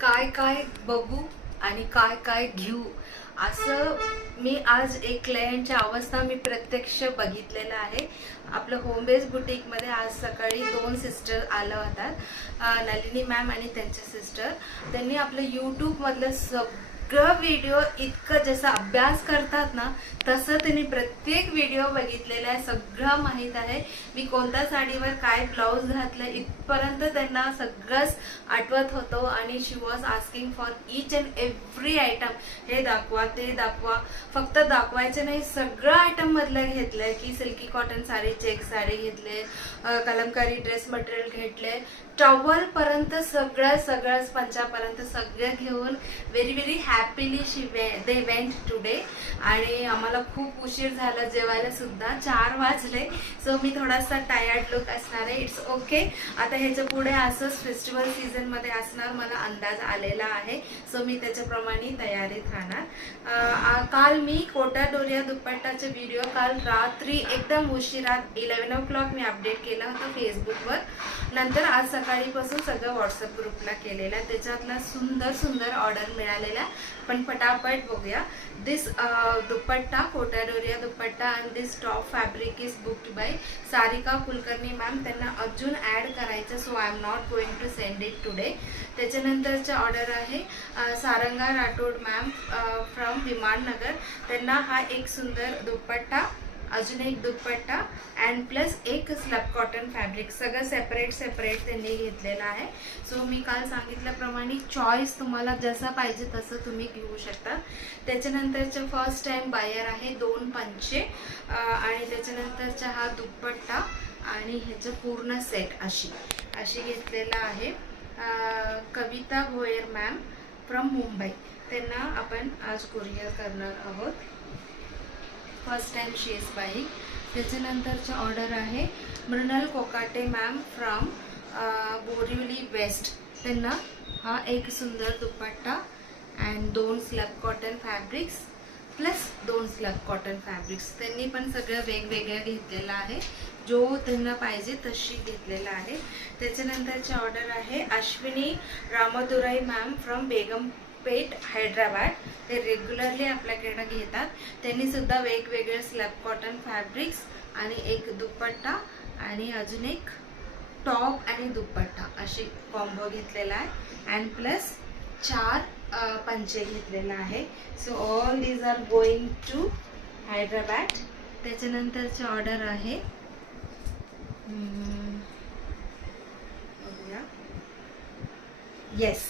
काय काय बघू आणि काय काय घेऊ असं मी आज एक क्लायंटची अवस्था मी प्रत्यक्ष बघितलेलं आहे. आपलं होम बेस बुटीकमध्ये आज सकाळी 2 सिस्टर आल्या होत्या, नलिनी मॅम आणि त्यांचे सिस्टर. त्यांनी आपलं यूट्यूबमधलं सगळं व्हिडिओ इतकं जसं अभ्यास करतात ना तसं त्यांनी प्रत्येक व्हिडिओ बघितलेला आहे. सगळं माहीत आहे मी कोणत्या साडीवर काय ब्लाऊज घातलं इथपर्यंत त्यांना सगळंच आठवत होतो. आणि she was asking for each and every item. हे दाखवा ते दाखवा, फक्त दाखवायचे नाही सगळं आयटम मधलं घेतलंय की silky cotton sari, check sari घेतले, कलमकारी ड्रेस मटेरियल घेतले, टॉवल पर्यंत सगळं सगळं पंचापर्यंत सगळं घेऊन very very happily they went today. आणि आम्हाला खूप उशीर झाला जेवायला सुद्धा, 4 वाजले. सो मी थोडासा टायर्ड लुक असणार आहे, इट्स ओके. आता ह्याच्या पुढे असंच फेस्टिवल सीझन मध्ये असणार मला अंदाज आलेला आहे. सो मी त्याच्याप्रमाणे तयारीत राहणार. काल मी कोटा डोरिया दुपट्टाचा व्हिडिओ काल रात्री एकदम उशिरात 11 o'clock मी अपडेट केला होता फेसबुकवर. नंतर आज सकाळीपासून सगळं व्हॉट्सअप ग्रुपला केलेला, त्याच्यातला सुंदर सुंदर ऑर्डर मिळालेला. पण पटापट बघूया. दिस dupatta, Kota Doria dupatta and this top fabric is booked by Sarika Kulkarni ma'am. त्यांना अजून ॲड करायचं, so I am not going to send it today. त्याच्यानंतरचे ऑर्डर आहे सारंगा राठोड मॅम फ्रॉम विमाननगर. त्यांना हा एक सुंदर दुपट्टा, अजून एक दुपट्टा अँड प्लस एक स्लब कॉटन फॅब्रिक, सगळं सेपरेट सेपरेट त्यांनी घेतलेलं आहे. सो मी काल सांगितल्याप्रमाणे चॉईस तुम्हाला जसं पाहिजे तसं तुम्ही घेऊ शकता. त्याच्यानंतरचं फर्स्ट टाइम बायर आहे 2 पंचे आणि त्याच्यानंतरचा हा दुपट्टा आणि ह्याचं पूर्ण सेट अशी घेतलेला आहे. कविता भोयर मॅम फ्रॉम मुंबई, त्यांना आपण आज कुरिअर करणार आहोत. First time she is buying. त्याच्यानंतरचं ऑर्डर आहे Mrinal Kokate ma'am from Borivali west. त्यांना हा एक सुंदर dupatta and 2 slub cotton fabrics plus 2 slub cotton fabrics. त्यांनी पण सगळं वेगवेगळं घेतलेलं आहे, जो त्यांना पाहिजे तशी घेतलेला आहे. त्याच्यानंतरचे ऑर्डर आहे अश्विनी रामदुराई मॅम फ्रॉम बेगमपेट हैदराबाद. ते रेग्युलरली आपल्याकडनं घेतात. त्यांनी सुद्धा वेगवेगळे स्लब कॉटन फॅब्रिक्स आणि एक दुपट्टा आणि अजून एक टॉप आणि दुपट्टा अशी कॉम्बो घेतलेला आहे अँड प्लस 4 पंचे घेतलेला आहे. So all these are going to Hyderabad. त्याच्यानंतरचे ऑर्डर आहे येस